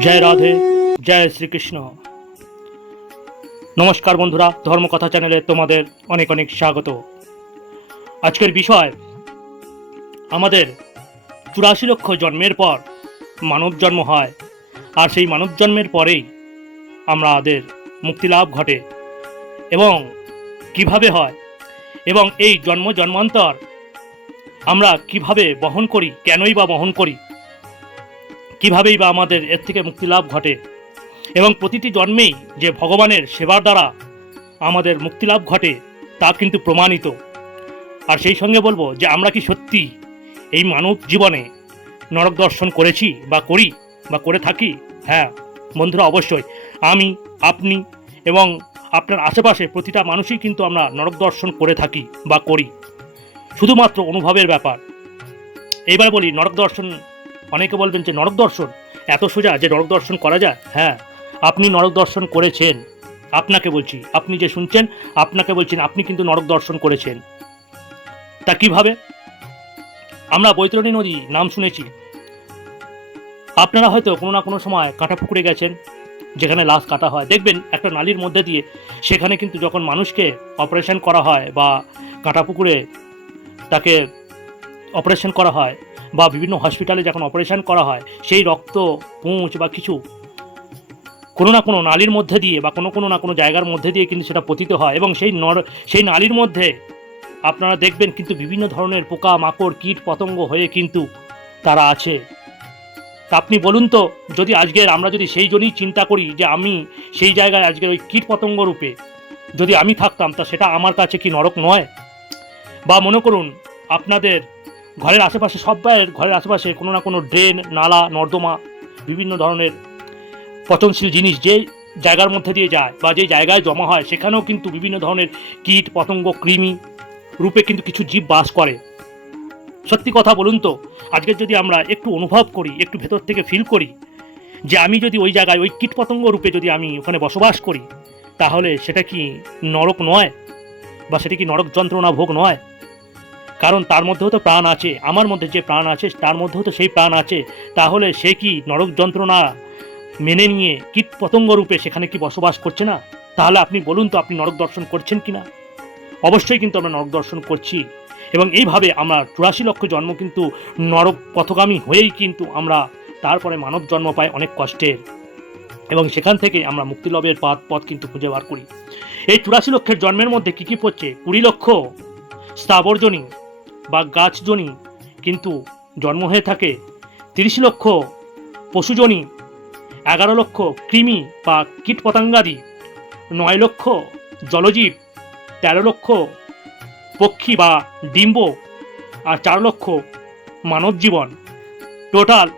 জয় রাধে, জয় শ্রীকৃষ্ণ। নমস্কার বন্ধুরা, ধর্মকথা চ্যানেলে তোমাদের অনেক অনেক স্বাগত। আজকের বিষয়, আমাদের চুরাশি লক্ষ জন্মের পর মানব জন্ম হয়, আর সেই মানব জন্মের পরেই আমাদের মুক্তিলাভ ঘটে। এবং কীভাবে হয়, এবং এই জন্ম জন্মান্তর আমরা কীভাবে বহন করি, কেনই বা বহন করি কিভাবেই বা আমাদের এর থেকে মুক্তি লাভ ঘটে? এবং প্রতিটি জন্মেই যে ভগবানের সেবার দ্বারা আমাদের মুক্তি লাভ ঘটে, তা কিন্তু প্রমাণিত। আর সেই সঙ্গে বলব যে আমরা কি সত্যি এই মানব জীবনে নরক দর্শন করেছি বা করি বা করে থাকি? হ্যাঁ বন্ধুরা, অবশ্যই। আমি, আপনি এবং আপনার আশেপাশে প্রতিটা মানুষই কিন্তু আমরা নরক দর্শন করে থাকি বা করি। শুধুমাত্র অনুভবের ব্যাপার। এইবার বলি, নরক দর্শন অনেকে বলবেন যে নরক দর্শন এত সোজা যে নরক দর্শন করা যায়? হ্যাঁ আপনি নরক দর্শন করেছেন। আপনাকে বলছি, আপনি যে শুনছেন, আপনাকে বলছেন আপনি কিন্তু নরক দর্শন করেছেন। তা কীভাবে? আমরা বৈতরণী নদী নাম শুনেছি। আপনারা হয়তো কোনো না কোনো সময় কাঁটা পুকুরে গেছেন, যেখানে লাশ কাটা হয়। দেখবেন একটা নালির মধ্যে দিয়ে সেখানে কিন্তু যখন মানুষকে অপারেশন করা হয় বা কাঁটা পুকুরে তাকে অপারেশন করা হয় বা বিভিন্ন হসপিটালে যখন অপারেশন করা হয়, সেই রক্ত, পুঁচ বা কিছু কোনো না কোনো নালির মধ্যে দিয়ে বা কোনো কোনো না কোনো জায়গার মধ্যে দিয়ে কিন্তু সেটা পতিত হয় এবং সেই নর, সেই নালির মধ্যে আপনারা দেখবেন কিন্তু বিভিন্ন ধরনের পোকা, মাকড়, কীট, পতঙ্গ হয়ে কিন্তু তারা আছে। তা আপনি বলুন তো, যদি আজকের আমরা যদি সেই জন্যই চিন্তা করি যে আমি সেই জায়গায় আজকের ওই কীট পতঙ্গ রূপে যদি আমি থাকতাম, তা সেটা আমার কাছে কি নরক নয়? বা মনে করুন, আপনাদের ঘরের আশেপাশে সবাইয়ের ঘরের আশেপাশে কোনো না কোনো ড্রেন, নালা, নর্দমা, বিভিন্ন ধরনের পচনশীল জিনিস যে জায়গার মধ্যে দিয়ে যায় বা যে জায়গায় জমা হয়, সেখানেও কিন্তু বিভিন্ন ধরনের কীট, পতঙ্গ, কৃমি রূপে কিন্তু কিছু জীব বাস করে। সত্যি কথা বলুন তো, আজকে যদি আমরা একটু অনুভব করি, একটু ভেতর থেকে ফিল করি যে আমি যদি ওই জায়গায় ওই কীট পতঙ্গ রূপে যদি আমি ওখানে বসবাস করি, তাহলে সেটা কি নরক নয়? বা সেটা কি নরক যন্ত্রণা ভোগ নয়? কারণ তার মধ্যেও তো প্রাণ আছে, আমার মধ্যে যে প্রাণ আছে, তার মধ্যেও তো সেই প্রাণ আছে। তাহলে সে কি নরক যন্ত্রণা মেনে নিয়ে কীট পতঙ্গ রূপে সেখানে কি বসবাস করছে না? তাহলে আপনি বলুন তো, আপনি নরক দর্শন করছেন কি না? অবশ্যই কিন্তু আমরা নরক দর্শন করছি। এবং এইভাবে আমরা চুরাশি লক্ষ জন্ম কিন্তু নরক পথগামী হয়েই কিন্তু আমরা তারপরে মানব জন্ম পাই অনেক কষ্টের। এবং সেখান থেকে আমরা মুক্তিলাভের পথ পথ কিন্তু খুঁজে বার করি। এই চুরাশি লক্ষের জন্মের মধ্যে কী কী পড়ছে? কুড়ি লক্ষ, স্থাবরজনী বা গাছজনী কিন্তু জন্ম হয়ে থাকে তিরিশ লক্ষ পশুজনী এগারো লক্ষ কৃমি বা কীটপতঙ্গাদি, নয় লক্ষ জলজীব, তেরো লক্ষ পক্ষী বা ডিম্ব আর চার লক্ষ মানব জীবন টোটাল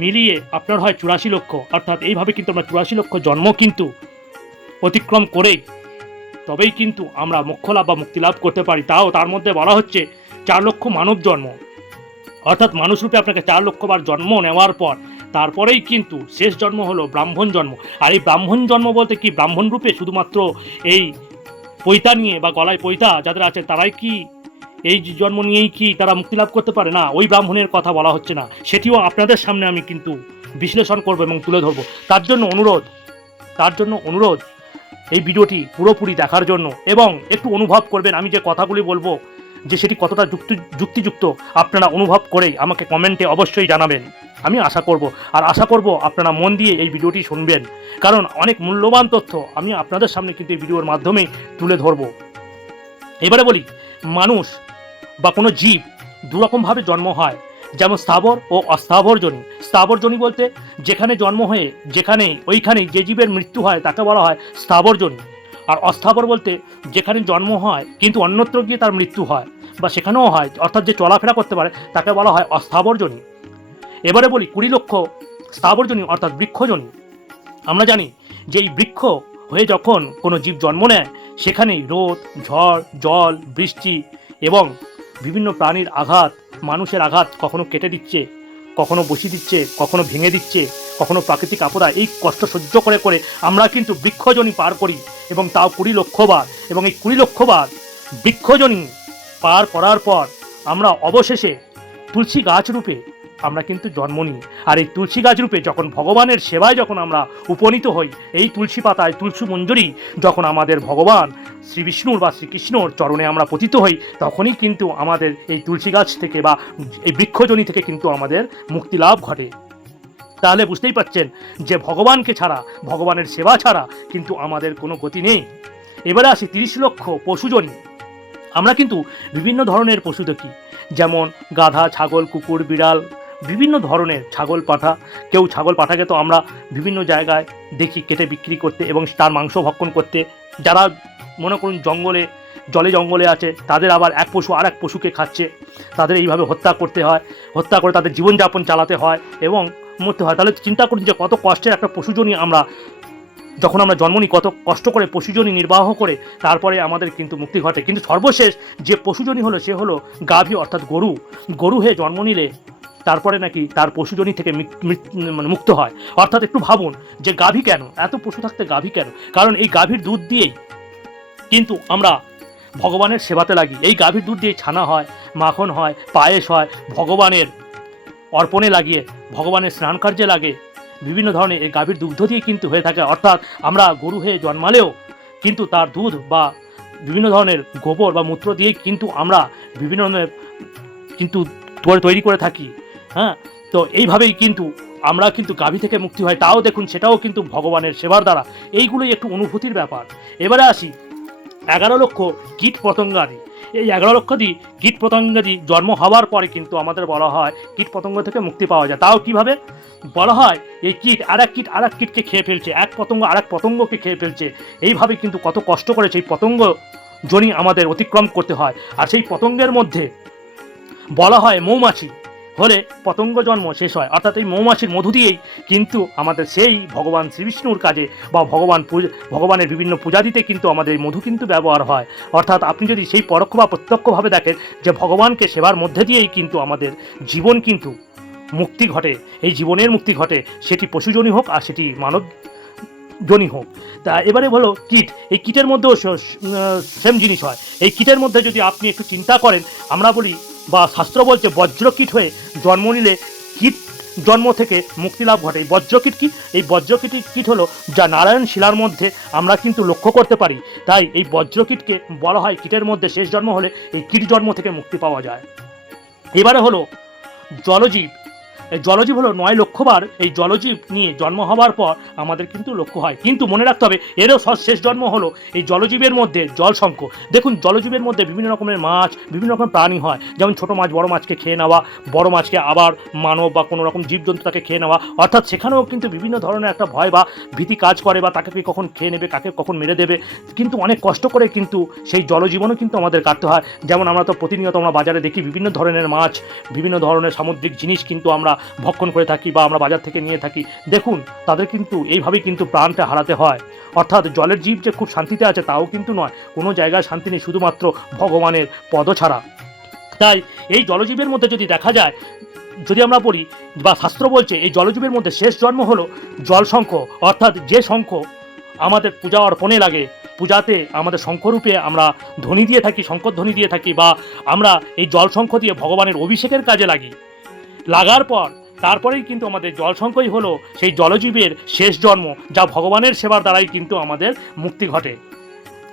মিলিয়ে আপনার হয় চুরাশি লক্ষ। অর্থাৎ এইভাবে কিন্তু আমরা চুরাশি লক্ষ জন্ম কিন্তু অতিক্রম করেই, তবেই কিন্তু আমরা মোক্ষ লাভ বা মুক্তি লাভ করতে পারি। তাও তার মধ্যে বলা হচ্ছে চার লক্ষ মানব জন্ম। অর্থাৎ মানুষরূপে আপনাকে চার লক্ষবার জন্ম নেওয়ার পর, তারপরেই কিন্তু শেষ জন্ম হলো ব্রাহ্মণ জন্ম। আর এই ব্রাহ্মণ জন্ম বলতে কি? ব্রাহ্মণ রূপে শুধুমাত্র এই পৈতা নিয়ে বা গলায় পৈতা যাদের আছে, তারাই কি এই জন্ম নিয়েই কি তারা মুক্তি লাভ করতে পারে? না, ওই ব্রাহ্মণের কথা বলা হচ্ছে না। সেটিও আপনাদের সামনে আমি কিন্তু বিশ্লেষণ করব এবং তুলে ধরবো। তার জন্য অনুরোধ, তার জন্য অনুরোধ এই ভিডিওটি পুরোপুরি দেখার জন্য এবং একটু অনুভব করবেন। আমি যে কথাগুলি বলব যে সেটি কতটা যুক্তি, যুক্তিযুক্ত আপনারা অনুভব করেই আমাকে কমেন্টে অবশ্যই জানাবেন। আমি আশা করব, আর আশা করব আপনারা মন দিয়ে এই ভিডিওটি শুনবেন। কারণ অনেক মূল্যবান তথ্য আমি আপনাদের সামনে কিন্তু এই ভিডিওর মাধ্যমেই তুলে ধরব। এবারে বলি, মানুষ বা কোনো জীব দুরকমভাবে জন্ম হয়, যেমন স্থাবর ও অস্থাবরজনী। স্থাবরজনী বলতে যেখানে জন্ম হয়ে যেখানে ওইখানে যে জীবের মৃত্যু হয়, তাকে বলা হয় স্থাবরজনী। আর অস্থাবর বলতে যেখানে জন্ম হয় কিন্তু অন্যত্র গিয়ে তার মৃত্যু হয় বা সেখানেও হয়, অর্থাৎ যে চলাফেরা করতে পারে তাকে বলা হয় অস্থাবরজনী। এবারে বলি কুড়ি লক্ষ স্থাবরজনী অর্থাৎ বৃক্ষজনী। আমরা জানি যে এই বৃক্ষ হয়ে যখন কোনো জীব জন্ম নেয়, সেখানেই রোদ, ঝড়, জল, বৃষ্টি এবং বিভিন্ন প্রাণীর আঘাত, মানুষের আঘাত কখনো কেটে দিচ্ছে কখনো বসিয়ে দিচ্ছে, কখনো ভেঙে দিচ্ছে, কখনো প্রাকৃতিক আপদা এই কষ্ট সহ্য করে করে আমরা কিন্তু বৃক্ষজনী পার করি এবং তাও কুড়ি লক্ষবার এবং এই কুড়ি লক্ষবার বৃক্ষজনী পার করার পর আমরা অবশেষে তুলসী গাছ রূপে আমরা কিন্তু জন্ম নিই। আর এই তুলসী গাছ রূপে যখন ভগবানের সেবায় যখন আমরা উপনীত হই, এই তুলসী পাতায় তুলসী মঞ্জুরি যখন আমাদের ভগবান শ্রী বিষ্ণুর বা শ্রীকৃষ্ণর চরণে আমরা পতিত হই, তখনই কিন্তু আমাদের এই তুলসী গাছ থেকে বা এই বৃক্ষজনী থেকে কিন্তু আমাদের মুক্তি লাভ ঘটে। তাহলে বুঝতেই পাচ্ছেন যে ভগবানকে ছাড়া, ভগবানের সেবা ছাড়া কিন্তু আমাদের কোনো গতি নেই। এবারে আসি তিরিশ লক্ষ পশুজনী। আমরা কিন্তু বিভিন্ন ধরনের পশু দেখি। যেমন গাধা, ছাগল, কুকুর, বিড়াল বিভিন্ন ধরনের ছাগল পাঠা। কেউ ছাগল পাঠাকে তো আমরা বিভিন্ন জায়গায় দেখি কেটে বিক্রি করতে এবং তার মাংস ভক্ষণ করতে। যারা মনে করুন জঙ্গলে, জলে জঙ্গলে আছে, তাদের আবার এক পশু আর এক পশুকে খাচ্ছে। তাদের এইভাবে হত্যা করতে হয়, হত্যা করে তাদের জীবনযাপন চালাতে হয় এবং মরতে হয়। তাহলে চিন্তা করুন যে কত কষ্টের একটা পশুজনই আমরা, যখন আমরা জন্ম নিই, কত কষ্ট করে পশুজনী নির্বাহ করে, তারপরে আমাদের কিন্তু মুক্তি ঘটে। কিন্তু সর্বশেষ যে পশুজনী হলো, সে হলো গাভী অর্থাৎ গরু। গরু হয়ে জন্ম নিলে তারপরে নাকি তার পশুজনী থেকে মানে মুক্ত হয়। অর্থাৎ একটু ভাবুন যে গাভী কেন? এত পশু থাকতে গাভী কেন? কারণ এই গাভীর দুধ দিয়েই কিন্তু আমরা ভগবানের সেবাতে লাগি। এই গাভীর দুধ দিয়ে ছানা হয়, মাখন হয়, পায়েস হয়, ভগবানের অর্পণে লাগিয়ে, ভগবানের স্নান কার্যে লাগে। বিভিন্ন ধরনের এই গাভীর দুগ্ধ দিয়ে কিন্তু হয়ে থাকে। অর্থাৎ আমরা গরু হয়ে জন্মালেও কিন্তু তার দুধ বা বিভিন্ন ধরনের গোবর বা মূত্র দিয়েই কিন্তু আমরা বিভিন্ন ধরনের কিন্তু তৈরি করে থাকি। হ্যাঁ? তো এইভাবেই কিন্তু আমরা কিন্তু গাভী থেকে মুক্তি হয়। তাও দেখুন, সেটাও কিন্তু ভগবানের সেবার দ্বারা। এইগুলোই একটু অনুভূতির ব্যাপার। এবারে আসি। এগারো লক্ষ কীট পতঙ্গাদি। এই এগারো লক্ষাদি কীট পতঙ্গাদি জন্ম হওয়ার পরে কিন্তু আমাদের বলা হয় কীট পতঙ্গ থেকে মুক্তি পাওয়া যায়। তাও কীভাবে? বলা হয় এই কীট আর এক কীট আর এক কীটকে খেয়ে ফেলছে। এক পতঙ্গ আর এক পতঙ্গকে খেয়ে ফেলছে। এইভাবে কিন্তু কত কষ্ট করে সেই পতঙ্গ জনি আমাদের অতিক্রম করতে হয়। আর সেই পতঙ্গের মধ্যে বলা হয় মৌমাছি। হলে পতঙ্গ জন্ম শেষ হয়। অর্থাৎ এই মৌমাছির মধু দিয়েই কিন্তু আমাদের সেই ভগবান শ্রীবিষ্ণুর কাজে বা ভগবান ভগবানের বিভিন্ন পূজা দিতে কিন্তু আমাদের এই মধু কিন্তু ব্যবহার হয়। অর্থাৎ আপনি যদি সেই পরোক্ষ বা প্রত্যক্ষভাবে দেখেন যে ভগবানকে সেবার মধ্যে দিয়েই কিন্তু আমাদের জীবন কিন্তু মুক্তি ঘটে, এই জীবনের মুক্তি ঘটে, সেটি পশুজনী হোক আর সেটি মানব জনি হোক। তা এবারে হলো কীট, এই কীটের মধ্যেও সেম জিনিস হয়। এই কীটের মধ্যে যদি আপনি একটু চিন্তা করেন, আমরা বলি বা শাস্ত্র বলছে বজ্রকীট হয়ে জন্ম নিলে কীট জন্ম থেকে মুক্তি লাভ ঘটে। এই বজ্রকীট কি? এই বজ্রকীট কীট হলো যা নারায়ণ শিলার মধ্যে আমরা কিন্তু লক্ষ্য করতে পারি। তাই এই বজ্রকীটকে বলা হয় কীটের মধ্যে শেষ জন্ম হলে এই কীট জন্ম থেকে মুক্তি পাওয়া যায়। এবারে হলো জলজীব। এই জলজীব হলো নয় লক্ষবার এই জলজীব নিয়ে জন্ম হওয়ার পর আমাদের কিন্তু লক্ষ্য হয়। কিন্তু মনে রাখতে হবে, এরও শেষ জন্ম হলো এই জলজীবের মধ্যে জলশঙ্খ দেখুন, জলজীবের মধ্যে বিভিন্ন রকমের মাছ, বিভিন্ন রকম প্রাণী হয়। যেমন ছোট মাছ, বড় মাছকে খেয়ে নেওয়া, বড় মাছকে আবার মানব বা কোনো রকম জীবজন্তু তাকে খেয়ে নেওয়া। অর্থাৎ সেখানেও কিন্তু বিভিন্ন ধরনের একটা ভয় বা ভীতি কাজ করে বা তাকে কখন খেয়ে নেবে, কাকে কখন মেরে দেবে। কিন্তু অনেক কষ্ট করে কিন্তু সেই জলজীবনও কিন্তু আমাদের কাটতে হয়। যেমন আমরা তো প্রতিনিয়ত আমরা বাজারে দেখি বিভিন্ন ধরনের মাছ, বিভিন্ন ধরনের সামুদ্রিক জিনিস কিন্তু আমরা ভক্ষণ করে থাকি বা আমরা বাজার থেকে নিয়ে থাকি, দেখুন, তাদের কিন্তু এইভাবেই কিন্তু প্রাণটা হারাতে হয়। অর্থাৎ জলের জীব যে খুব শান্তিতে আছে তাও কিন্তু নয়, কোনো জায়গায় শান্তি নেই শুধুমাত্র ভগবানের পদ ছাড়া তাই এই জলজীবের মধ্যে যদি দেখা যায়, যদি আমরা বলি বা শাস্ত্র বলছে, এই জলজীবের মধ্যে শেষ জন্ম হলো জলশঙ্খ অর্থাৎ যে শঙ্খ আমাদের পূজা অর্পণে লাগে, পূজাতে আমাদের শঙ্খরূপে আমরা ধ্বনি দিয়ে থাকি, শঙ্কর ধ্বনি দিয়ে থাকি বা আমরা এই জলশঙ্খ দিয়ে ভগবানের অভিষেকের কাজে লাগি। লাগার পর তারপরেই কিন্তু আমাদের জল জলশঙ্কই হলো সেই জলজীবের শেষ জন্ম, যা ভগবানের সেবার দ্বারাই কিন্তু আমাদের মুক্তি ঘটে।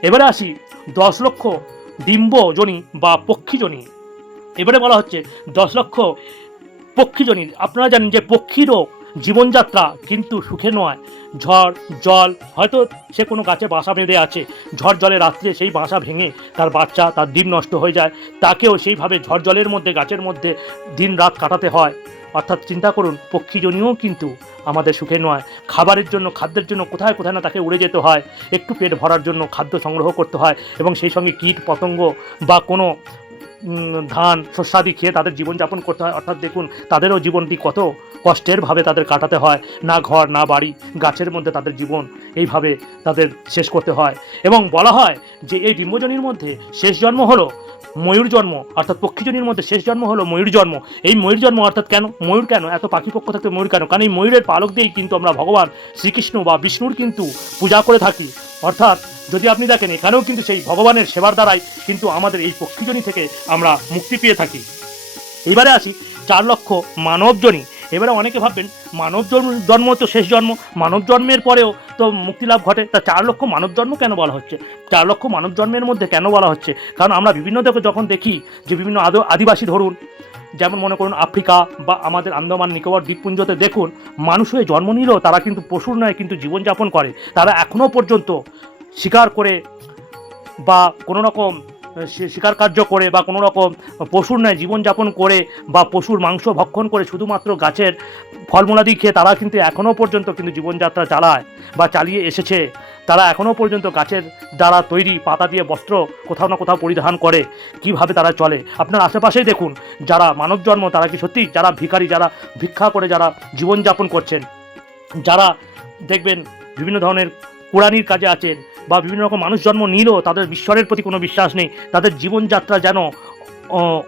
এবারে আসি দশ লক্ষ ডিম্বজনী বা পক্ষীজনী। এবারে বলা হচ্ছে দশ লক্ষ পক্ষীজনী আপনারা জানেন যে পক্ষীরও জীবনযাত্রা কিন্তু সুখে নয়। ঝড়, জল, হয়তো সে কোনো গাছে বাসা বেঁধে আছে। ঝড় জলে রাত্রে সেই বাসা ভেঙে তার বাচ্চা, তার ডিম নষ্ট হয়ে যায়। তাকেও সেইভাবে ঝড় জলের মধ্যে, গাছের মধ্যে দিন রাত কাটাতে হয়। অর্থাৎ চিন্তা করুন, পক্ষীজনীও কিন্তু আমাদের সুখে নয়। খাবারের জন্য, খাদ্যের জন্য কোথায় কোথায় না তাকে উড়ে যেতে হয়। একটু পেট ভরার জন্য খাদ্য সংগ্রহ করতে হয় এবং সেই সঙ্গে কীট, পতঙ্গ বা কোনো ধান, শস্যাদি খেয়ে তাদের জীবনযাপন করতে হয়। অর্থাৎ দেখুন, তাদেরও জীবনটি কত কষ্টের ভাবে তাদের কাটাতে হয়, না ঘর, না বাড়ি, গাছের মধ্যে তাদের জীবন এইভাবে তাদের শেষ করতে হয়। এবং বলা হয় যে এই ডিম্বজনীর মধ্যে শেষ জন্ম হলো ময়ূর জন্ম, অর্থাৎ পক্ষীজনীর মধ্যে শেষ জন্ম হলো ময়ূর জন্ম। এই ময়ূর জন্ম অর্থাৎ কেন? ময়ূর কেন? এত পাখি পক্ষ থাকতে ময়ূর কেন? কারণ এই ময়ূরের পালক দিয়েই কিন্তু আমরা ভগবান শ্রীকৃষ্ণ বা বিষ্ণুর কিন্তু পূজা করে থাকি। অর্থাৎ যদি আপনি দেখেন, এখানেও কিন্তু সেই ভগবানের সেবার দ্বারাই কিন্তু আমাদের এই পক্ষীজনী থেকে আমরা মুক্তি পেয়ে থাকি। এবারে আসি চার লক্ষ মানবজনই এবারে অনেকে ভাববেন, মানব জন্ম জন্ম তো শেষ জন্ম, মানব জন্মের পরেও তো মুক্তিলাভ ঘটে। তা চার লক্ষ মানব জন্ম কেন বলা হচ্ছে? চার লক্ষ মানব জন্মের মধ্যে কেন বলা হচ্ছে? কারণ আমরা বিভিন্ন দেখো যখন দেখি যে বিভিন্ন আদ, আদিবাসী ধরুন, যেমন মনে করুন আফ্রিকা বা আমাদের আন্দামান, নিকোবর দ্বীপপুঞ্জতে দেখুন, মানুষ হয়ে জন্ম নিলেও তারা কিন্তু পশুর নয়, কিন্তু জীবনযাপন করে। তারা এখনও পর্যন্ত শিকার করে বা কোনো রকম শিকার কার্য করে বা কোনো রকম পশুর ন্যায় জীবনযাপন করে বা পশুর মাংস ভক্ষণ করে শুধুমাত্র গাছের ফলমূলাদি খেয়ে তারা কিন্তু এখনও পর্যন্ত কিন্তু জীবনযাত্রা চালায় বা চালিয়ে এসেছে। তারা এখনও পর্যন্ত গাছের দ্বারা তৈরি পাতা দিয়ে বস্ত্র কোথাও না কোথাও পরিধান করে। কীভাবে তারা চলে? আপনার আশেপাশেই দেখুন, যারা মানব জন্ম তারা কি সত্যি? যারা ভিখারি, যারা ভিক্ষা করে যারা জীবনযাপন করছেন, যারা দেখবেন বিভিন্ন ধরনের কোরআনির কাজে আছেন বা বিভিন্ন রকম মানুষ জন্ম নিলেও তাদের ঈশ্বরের প্রতি কোনো বিশ্বাস নেই, তাদের জীবনযাত্রা যেন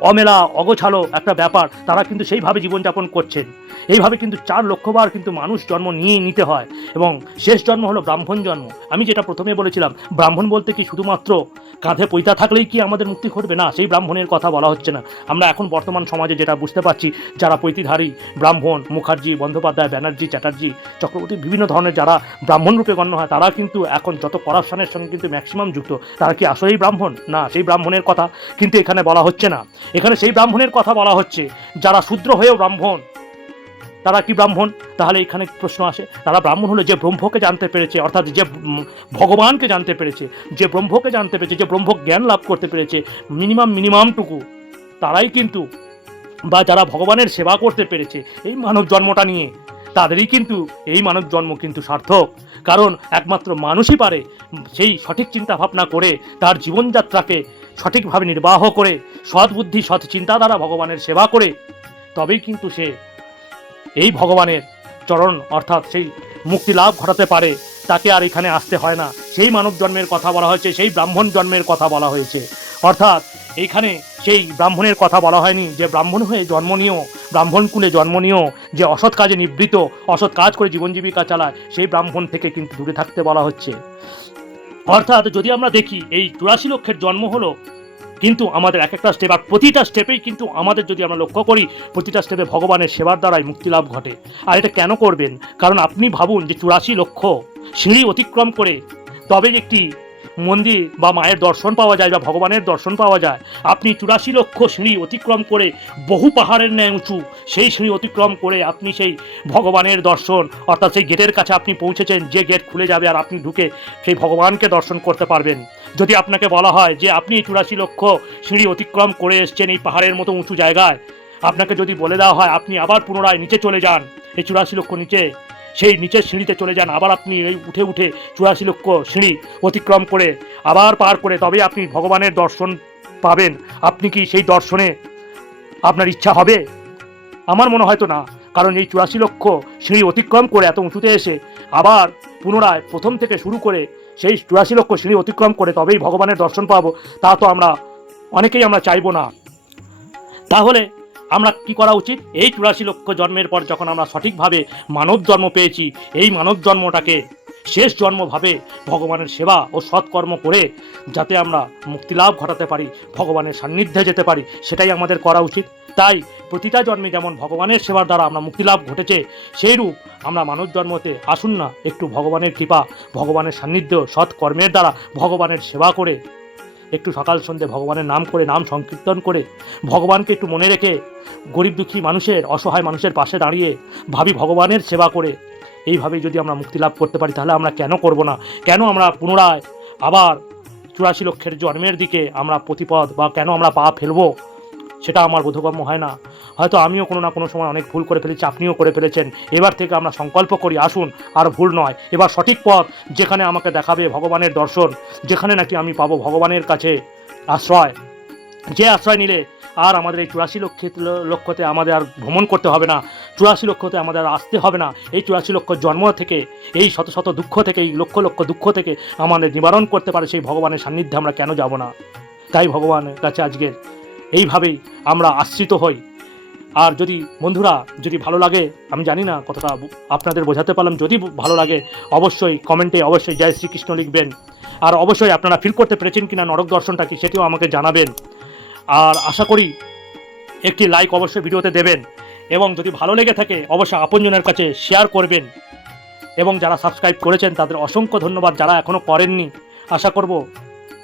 অমেলা, অগোছালো একটা ব্যাপার। তারা কিন্তু সেইভাবে জীবনযাপন করছেন এইভাবে কিন্তু চার লক্ষবার কিন্তু মানুষ জন্ম নিয়ে নিতে হয় এবং শেষ জন্ম হলো ব্রাহ্মণ জন্ম। আমি যেটা প্রথমে বলেছিলাম, ব্রাহ্মণ বলতে কি শুধুমাত্র কাঁধে পৈতা থাকলেই কি আমাদের মুক্তি ঘটবে? না, সেই ব্রাহ্মণের কথা বলা হচ্ছে না। আমরা এখন বর্তমান সমাজে যেটা বুঝতে পারছি, যারা পৈতিধারী, ব্রাহ্মণ, মুখার্জি, বন্দ্যোপাধ্যায়, ব্যানার্জি, চ্যাটার্জি, চক্রবর্তী, বিভিন্ন ধরনের যারা ব্রাহ্মণ রূপে গণ্য হয়, তারা কিন্তু এখন যত করাপশনের সঙ্গে কিন্তু ম্যাক্সিমাম যুক্ত, তারা কি আসলেই ব্রাহ্মণ? না, সেই ব্রাহ্মণের কথা। কিন্তু এখানে বলা হচ্ছে না। এখানে সেই ব্রাহ্মণের কথা বলা হচ্ছে, যারা শূদ্র হয়েও ব্রাহ্মণ। তারা কি ব্রাহ্মণ? তাহলে এখানে প্রশ্ন আসে। তারা ব্রাহ্মণ হলো যে ব্রহ্মকে জানতে পেরেছে, অর্থাৎ যে ভগবানকে জানতে পেরেছে, যে ব্রহ্মকে জানতে পেরেছে, যে ব্রহ্ম জ্ঞান লাভ করতে পেরেছে মিনিমাম মিনিমামটুকু তারাই কিন্তু, বা যারা ভগবানের সেবা করতে পেরেছে, এই মানব জন্মটা নিয়ে, তাদেরই কিন্তু, এই মানব জন্ম কিন্তু সার্থক। কারণ একমাত্র মানুষই পারে সেই সঠিক চিন্তা ভাবনা করে, তার জীবনযাত্রাকে সঠিকভাবে নির্বাহ করে সৎ বুদ্ধি সৎ চিন্তা দ্বারা ভগবানের সেবা করে, তবেই কিন্তু সে এই ভগবানের চরণ অর্থাৎ সেই মুক্তি লাভ ঘটাতে পারে। তাকে আর এখানে আসতে হয় না। সেই মানব জন্মের কথা বলা হয়েছে, সেই ব্রাহ্মণ জন্মের কথা বলা হয়েছে। অর্থাৎ এইখানে সেই ব্রাহ্মণের কথা বলা হয়নি যে ব্রাহ্মণ হয়ে জন্ম নিয়েও ব্রাহ্মণ কুলে জন্ম নিয়েও যে অসৎ কাজে নিবৃত, অসৎ কাজ করে জীবন জীবিকা চালায়, সেই ব্রাহ্মণ থেকে কিন্তু দূরে থাকতে বলা হচ্ছে। অর্থাৎ যদি আমরা দেখি, এই চুরাশি লক্ষের জন্ম হলো কিন্তু আমাদের এক একটা স্টেপ আর প্রতিটা স্টেপেই কিন্তু আমাদের যদি আমরা লক্ষ্য করি, প্রতিটা স্টেপে ভগবানের সেবার দ্বারাই মুক্তি লাভ ঘটে। আর এটা কেন করবেন? কারণ আপনি ভাবুন যে চুরাশি লক্ষ্য সিঁড়ি অতিক্রম করে তবে একটি মন্দির বা মায়ের দর্শন পাওয়া যায় বা ভগবানের দর্শন পাওয়া যায়, আপনি চুরাশি লক্ষ সিঁড়ি অতিক্রম করে বহু পাহাড়ের ন্যায় উঁচু সেই সিঁড়ি অতিক্রম করে আপনি সেই ভগবানের দর্শন, অর্থাৎ সেই গেটের কাছে আপনি পৌঁছেছেন, যে গেট খুলে যাবে আর আপনি ঢুকে সেই ভগবানকে দর্শন করতে পারবেন। যদি আপনাকে বলা হয় যে আপনি চুরাশি লক্ষ সিঁড়ি অতিক্রম করে এসছেন এই পাহাড়ের মতো উঁচু জায়গায়, আপনাকে যদি বলে দেওয়া হয় আপনি আবার পুনরায় নিচে চলে যান, এই চুরাশি লক্ষ নিচে সেই নিচের সিঁড়িতে চলে যান। আবার আপনি এই উঠে উঠে চুরাশি লক্ষ সিঁড়ি অতিক্রম করে আবার পার করে তবে আপনি ভগবানের দর্শন পাবেন। আপনি কি সেই দর্শনে আপনার ইচ্ছা হবে? আমার মনে হয় তো না, কারণ এই চুরাশি লক্ষ সিঁড়ি অতিক্রম করে এত উঁচুতে এসে আবার পুনরায় প্রথম থেকে শুরু করে সেই চুরাশি লক্ষ সিঁড়ি অতিক্রম করে তবেই ভগবানের দর্শন পাবো, তা তো আমরা অনেকেই আমরা চাইব না। তাহলে আমরা কি করা উচিত? এই চুরাশি লক্ষ জন্মের পর যখন আমরা সঠিকভাবে মানব জন্ম পেয়েছি, এই মানব জন্মটাকে শেষ জন্মভাবে ভগবানের সেবা ও সৎকর্ম করে যাতে আমরা মুক্তিলাভ ঘটাতে পারি, ভগবানের সান্নিধ্যে যেতে পারি, সেটাই আমাদের করা উচিত। তাই প্রতিটা জন্মে যেমন ভগবানের সেবার দ্বারা আমরা মুক্তিলাভ ঘটেছে, সেইরূপ আমরা মানব জন্মতে আসুন না, একটু ভগবানের কৃপা, ভগবানের সান্নিধ্য, সৎকর্মের দ্বারা ভগবানের সেবা করে একটু সকাল সন্ধ্যে ভগবানের নাম করে, নাম সংকীর্তন করে, ভগবানকে একটু মনে রেখে গরিব দুঃখী মানুষের, অসহায় মানুষের পাশে দাঁড়িয়ে ভাবি ভগবানের সেবা করে। এইভাবেই যদি আমরা মুক্তি লাভ করতে পারি, তাহলে আমরা কেন করব না? কেন আমরা পুনরায় আবার চুরাশি লক্ষের জন্মের দিকে আমরা প্রতিপদ বা কেন আমরা পা ফেলব? সেটা আমার বোধগম্য হয় না। হয়তো আমিও কোনো না কোনো সময় অনেক ভুল করে ফেলেছি, আপনিও করে ফেলেছেন। এবার থেকে আমরা সংকল্প করি, আসুন, আর ভুল নয়। এবার সঠিক পথ, যেখানে আমাকে দেখাবে ভগবানের দর্শন, যেখানে নাকি আমি পাবো ভগবানের কাছে আশ্রয়। যে আশ্রয় নিলে আর আমাদের এই চুরাশি লক্ষ লক্ষ্যতে আমাদের আর ভ্রমণ করতে হবে না। চুরাশি লক্ষতে আমাদের আর আসতে হবে না। এই চুরাশি লক্ষ জন্ম থেকে, এই শত শত দুঃখ থেকে, এই লক্ষ লক্ষ দুঃখ থেকে আমাদের নিবারণ করতে পারে সেই ভগবানের সান্নিধ্যে আমরা কেন যাব না? তাই ভগবানের কাছে আজকের এইভাবেই আমরা আশ্রিত হই। আর যদি বন্ধুরা যদি ভালো লাগে, আমি জানি না কতটা আপনাদের বোঝাতে পারলাম, যদি ভালো লাগে, অবশ্যই কমেন্টে অবশ্যই জয় শ্রীকৃষ্ণ লিখবেন। আর অবশ্যই আপনারা ফিল করতে পেরেছেন কিনা, নরক দর্শনটা কি সেটিও আমাকে জানাবেন। আর আশা করি একটি লাইক অবশ্যই ভিডিওতে দেবেন। এবং যদি ভালো লেগে থাকে, অবশ্যই আপনজনের কাছে শেয়ার করবেন। এবং যারা সাবস্ক্রাইব করেছেন, তাদের অসংখ্য ধন্যবাদ। যারা এখনও করেননি, আশা করব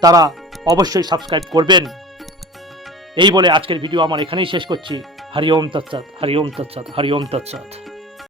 তারা অবশ্যই সাবস্ক্রাইব করবেন। এই বলে আজকের ভিডিও আমার এখানেই শেষ করছি। হরিওম তৎসৎ, হরি ওম তৎসৎ, হরি ওম তৎসৎ।